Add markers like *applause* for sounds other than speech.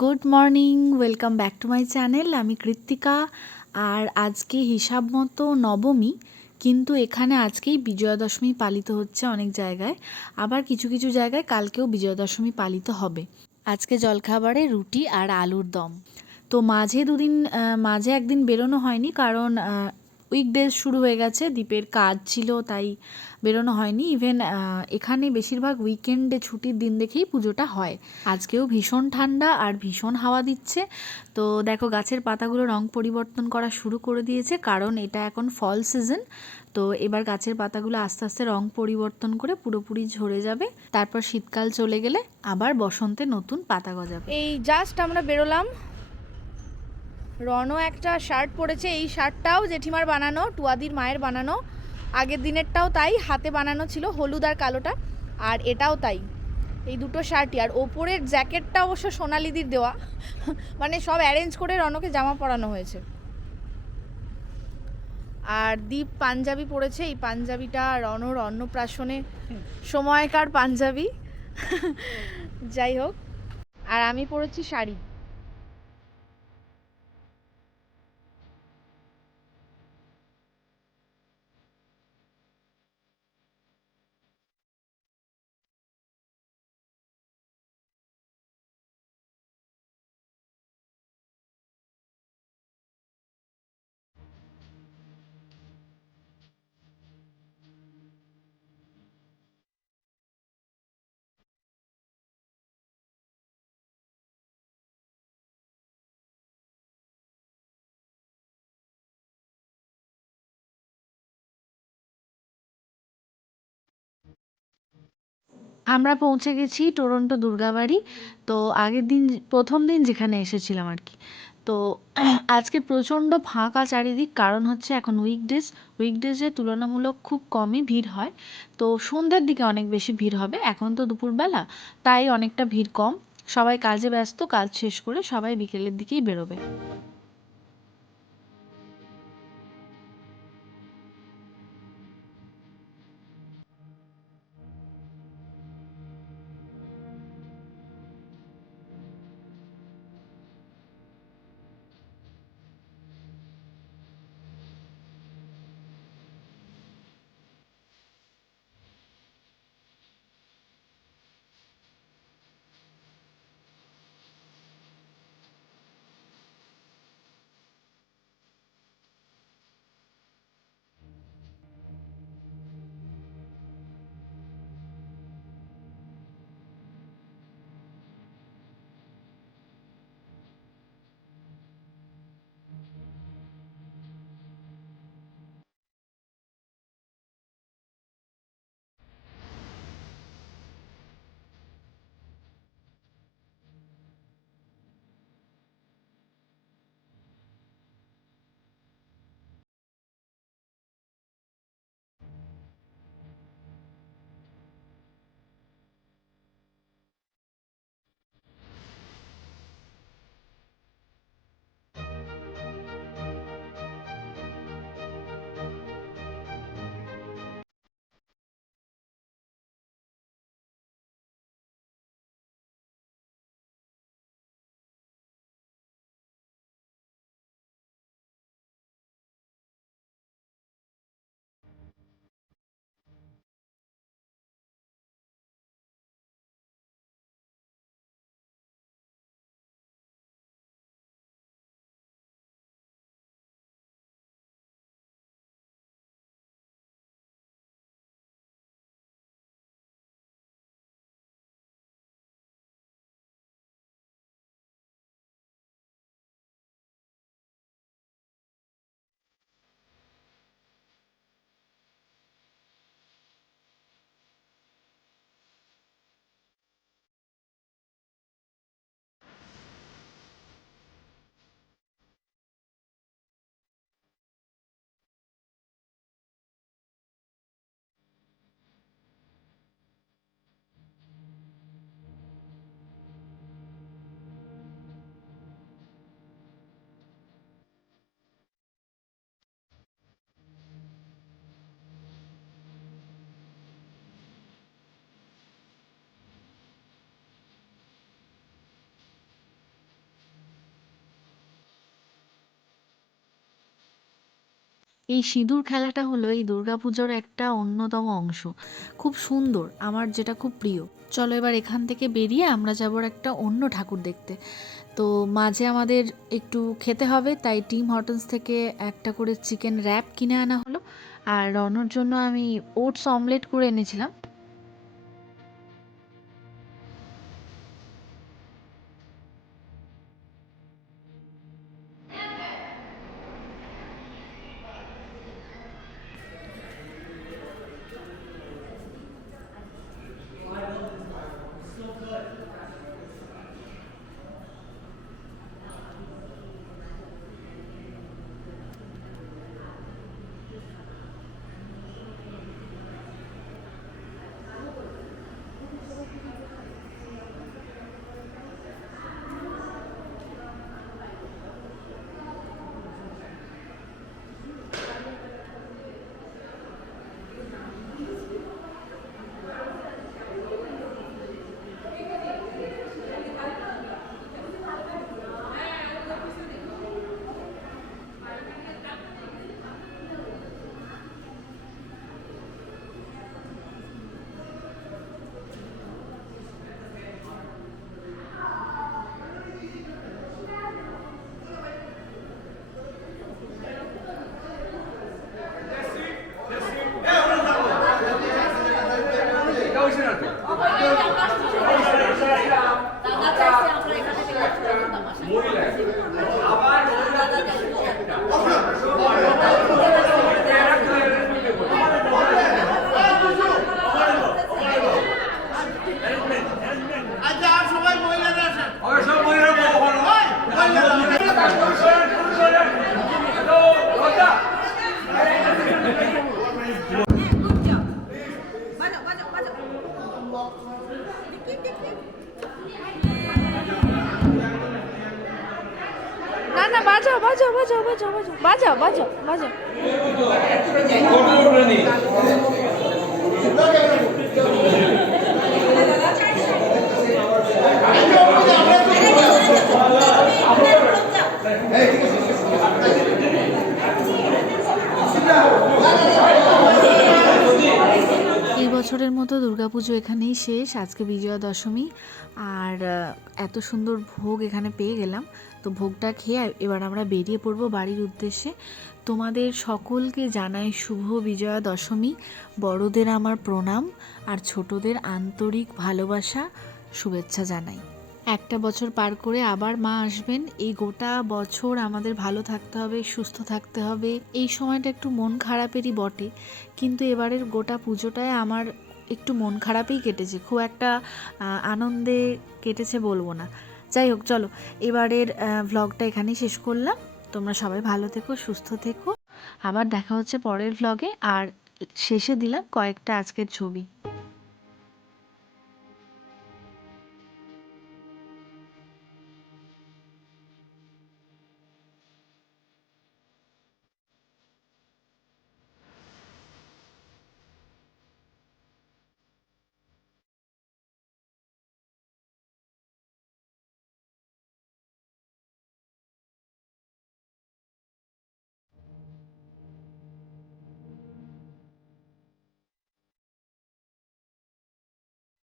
Good morning welcome back to my channel আমি কৃত্তিকা, আর আজকে হিসাব মতো নবমী, কিন্তু এখানে আজকেই বিজয়া দশমী পালিত হচ্ছে অনেক জায়গায়। আবার কিছু কিছু জায়গায় কালকেও বিজয়া দশমী পালিত হবে। আজকে জলখাবারে রুটি আর আলুর দম। তো মাঝে দুদিন মাঝে একদিন বেরোনো হয়নি, কারণ উইকডেজ শুরু হয়ে গেছে দ্বীপের কাজ ছিল, তাই বেরোনো হয়নি। ইভেন এখানে বেশিরভাগ উইকেন্ডে ছুটির দিন দেখেই পুজোটা হয়। আজকেও ভীষণ ঠান্ডা আর ভীষণ হাওয়া দিচ্ছে। তো দেখো, গাছের পাতাগুলো রং পরিবর্তন করা শুরু করে দিয়েছে, কারণ এটা এখন ফল সিজন তো এবার গাছের পাতাগুলো আস্তে আস্তে রং পরিবর্তন করে পুরোপুরি ঝরে যাবে। তারপর শীতকাল চলে গেলে আবার বসন্তে নতুন পাতা গজাবে। এই জাস্ট আমরা বেরোলাম রনও একটা শার্ট পরেছে, এই শার্টটাও জেঠিমার বানানো, টুয়াদির মায়ের বানানো। আগের দিনেরটাও তাই, হাতে বানানো ছিল, হলুদ আর কালোটা, আর এটাও তাই। এই দুটো শার্টই, আর ওপরের জ্যাকেটটা অবশ্য সোনালিদির দেওয়া। মানে সব অ্যারেঞ্জ করে রনকে জামা পরানো হয়েছে। আর দীপ পাঞ্জাবি পরেছে, এই পাঞ্জাবিটা রনর অন্নপ্রাশনে সময়কার পাঞ্জাবি। যাই হোক, আর আমি পরেছি শাড়ি। আমরা পৌঁছে গেছি টরন্টো দুর্গাবাড়ি। তো আগের দিন প্রথম দিন যেখানে এসেছিলাম আর কি। তো *clears throat* আজকে প্রচণ্ড ফাঁকা চারিদিক, কারণ হচ্ছে এখন উইকডেজ উইকডেজে তুলনামূলক খুব কমই ভিড় হয়। তো সন্ধ্যের দিকে অনেক বেশি ভিড় হবে, এখন তো দুপুরবেলা, তাই অনেকটা ভিড় কম। সবাই কাজে ব্যস্ত, কাজ শেষ করে সবাই বিকেলের দিকেই বেরোবে। এই সিঁদুর খেলাটা হলো এই দুর্গাপুজোর একটা অন্যতম অংশ। খুব সুন্দর, আমার যেটা খুব প্রিয়। চলো এবার এখান থেকে বেরিয়ে আমরা যাব একটা অন্য ঠাকুর দেখতে। তো মাঝে আমাদের একটু খেতে হবে, তাই টিম হটন্স থেকে একটা করে চিকেন র্যাপ কিনে আনা হলো। আর রনর জন্য আমি ওটস অমলেট করে এনেছিলাম। না না, বাজাও বাজাও বাজাও বাজাও বাজাও বাজাও বাজাও বাজাও। বছরের মতো দুর্গাপুজো এখানেই শেষ, আজকে বিজয়া দশমী আর এত সুন্দর ভোগ এখানে পেয়ে গেলাম। তো ভোগটা খেয়ে এবার আমরা বেরিয়ে পড়ব বাড়ির উদ্দেশ্যে। তোমাদের সকলকে জানাই শুভ বিজয়া দশমী। বড়দের আমার প্রণাম আর ছোটদের আন্তরিক ভালোবাসা, শুভেচ্ছা জানাই। একটা বছর পার করে আবার মা আসবেন। এই গোটা বছর আমাদের ভালো থাকতে হবে, সুস্থ থাকতে হবে। এই সময়টা একটু মন খারাপেরই বটে। কিন্তু এবারের গোটা পুজোটায় আমার একটু মন খারাপই কেটেছে। খুব একটা আনন্দে কেটেছে বলব না। যাই হোক, চলো। এবারের ভ্লগটা এখানেই শেষ করলাম। তোমরা সবাই ভালো থেকো, সুস্থ থেকো। আবার দেখা হচ্ছে পরের ভ্লগে আর শেষে দিলাম কয়েকটা আজকের ছবি।